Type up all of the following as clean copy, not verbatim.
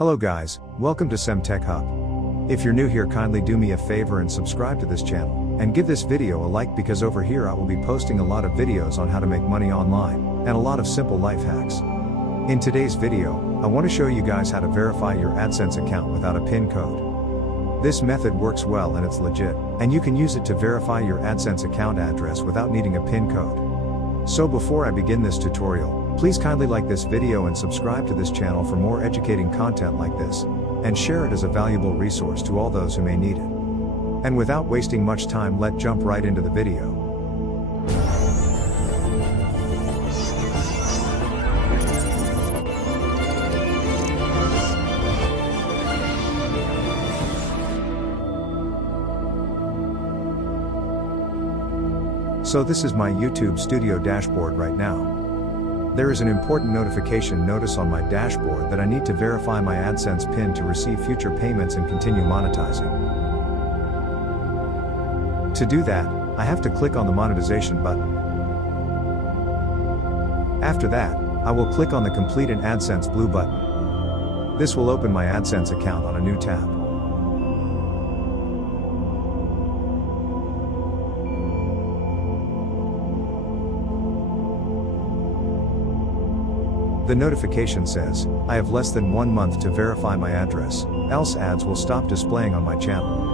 Hello guys, welcome to SemTechHub. If you're new here, kindly do me a favor and subscribe to this channel, and give this video a like because over here I will be posting a lot of videos on how to make money online, and a lot of simple life hacks. In today's video, I want to show you guys how to verify your ADSENSE account without a PIN code. This method works well and it's legit, and you can use it to verify your ADSENSE account address without needing a PIN code. So before I begin this tutorial, please kindly like this video and subscribe to this channel for more educating content like this, and share it as a valuable resource to all those who may need it. And without wasting much time, let's jump right into the video. So this is my YouTube Studio dashboard right now. There is an important notification notice on my dashboard that I need to verify my ADSENSE PIN to receive future payments and continue monetizing. To do that, I have to click on the monetization button. After that, I will click on the Complete an ADSENSE blue button. This will open my ADSENSE account on a new tab. The notification says, I have less than 1 month to verify my address, else ads will stop displaying on my channel.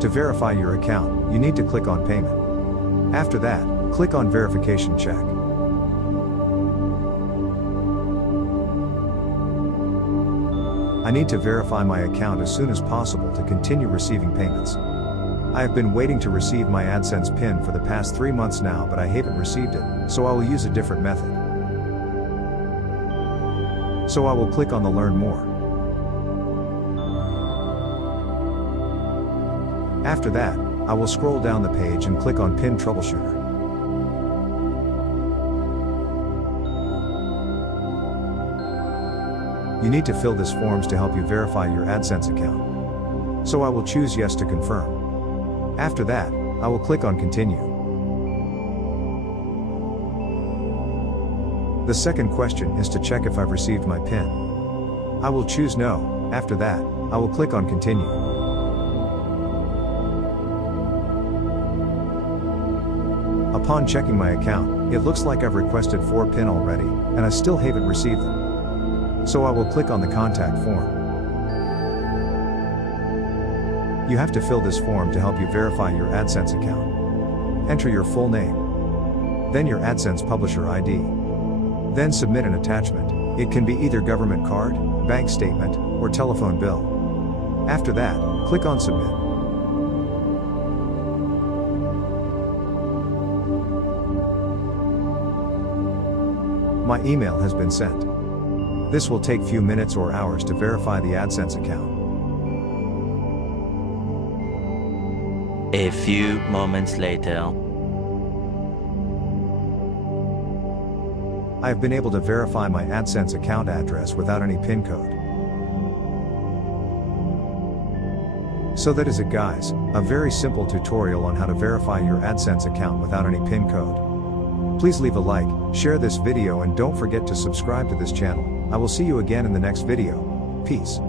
To verify your account, you need to click on Payment. After that, click on Verification Check. I need to verify my account as soon as possible to continue receiving payments. I have been waiting to receive my ADSENSE PIN for the past 3 months now, but I haven't received it, so I will use a different method. So I will click on the Learn More. After that, I will scroll down the page and click on PIN Troubleshooter. You need to fill this forms to help you verify your ADSENSE account. So I will choose Yes to confirm. After that, I will click on Continue. The second question is to check if I've received my PIN. I will choose No. After that, I will click on Continue. Upon checking my account, it looks like I've requested 4 PIN already, and I still haven't received them. So I will click on the contact form. You have to fill this form to help you verify your ADSENSE account. Enter your full name, then your ADSENSE publisher ID. Then submit an attachment. It can be either government card, bank statement, or telephone bill. After that, click on Submit. My email has been sent. This will take few minutes or hours to verify the ADSENSE account. A few moments later. I have been able to verify my ADSENSE account address without any PIN code. So that is it guys, a very simple tutorial on how to verify your ADSENSE account without any PIN code. Please leave a like, share this video and don't forget to subscribe to this channel. I will see you again in the next video. Peace.